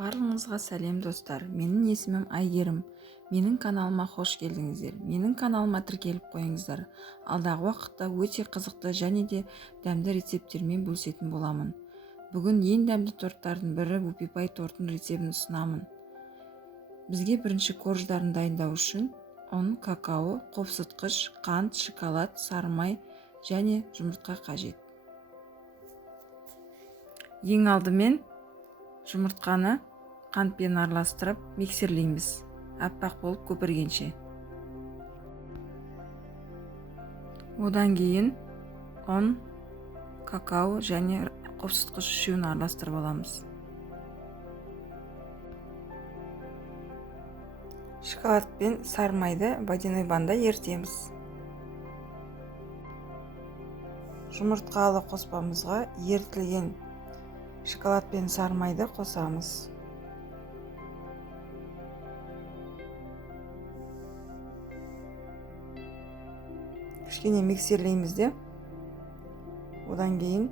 Барлығыңызға сәлем достар. Менің есімім Айгерім. Менің каналыма қош келдіңіздер. Менің каналыма тіркеліп қойыңыздар. Алдағы уақытта өте қызықты және де дәмді рецепттермен бөлісетін боламын. Бүгін ең дәмді торттардың бірі Бупи-пай тортының рецебін ұсынамын. Бізге бірінші корждарын дайындау үшін ұн, какао, қопсытқыш, қант, шоколад, сары май және жұмыртқа қажет. Ең алдымен жұмыртқаны қантпен араластырып миксерлейміз, аппақ болып көпіргенше. Одан кейін ұн, какао және қопсытқыш үшеуін араластырып аламыз. Шоколад пен сары майды водяной банда ерітеміз. Жұмыртқалы қоспамызға ерітілген шоколад пен сары майды қосамыз. Кішкене миксерлейміз де. Одан кейін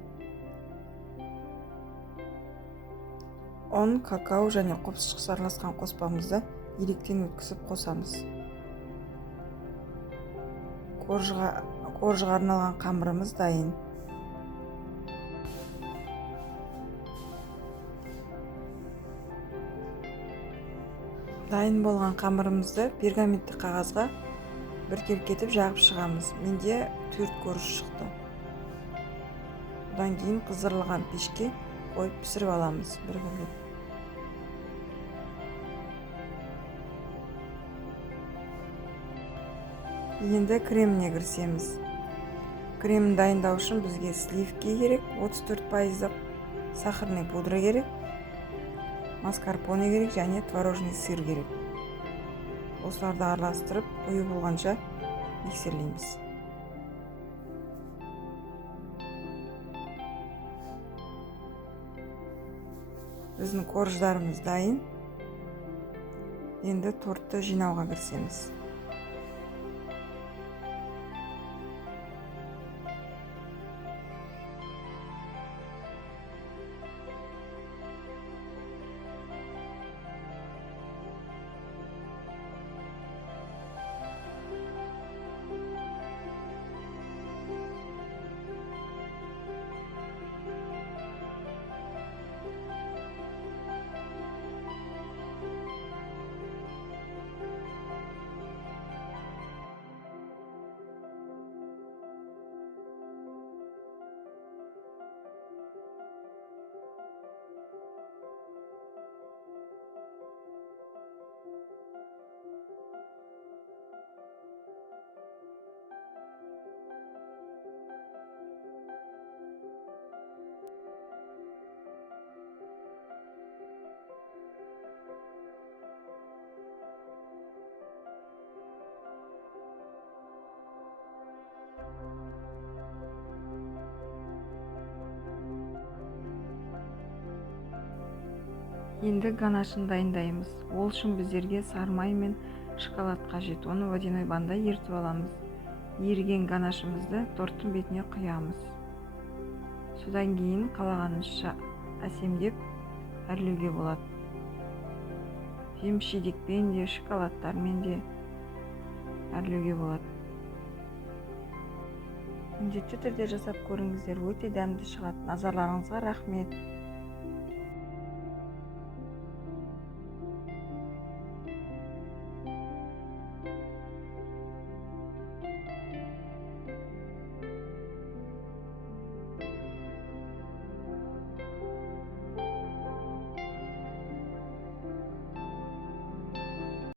ұн, какао және қопсытқыш араласқан қоспамызды електен өткізіп қосамыз. Коржға арналған қамырымыз дайын. Дайын болған қамырымызды пергаментті қағазға бүркелкетіп жағып шығамыз. Менде 4 корж шықты. Одан кейін қыздырылған пешке қойып пісіріп аламыз бір-бірлеп. Енді креміне кірісеміз. Кремін дайындау үшін бізге сливки керек, 34%, сахарный пудра керек, маскарпоне керек және творожный сыр керек. Осыларды араластырып, қою болғанша миксерлейміз. Біздің корждарымыз дайын. Енді тортты жинауға кірісеміз. Енді ганашын дайындаймыз. Ол үшін біздерге сары май мен шоколад қажет. Оны водяной банда ерітіп аламыз. Еріген ганашымызды торттың бетіне құямыз. Содан кейін қалағанынша әсемдеп әрлеуге болады. Жеміс-жидекпен де, шоколадтармен де әрлеуге болады. Міндетті түрде жасап көріңіздер, өте дәмді шығады. Назарларыңызға рахмет.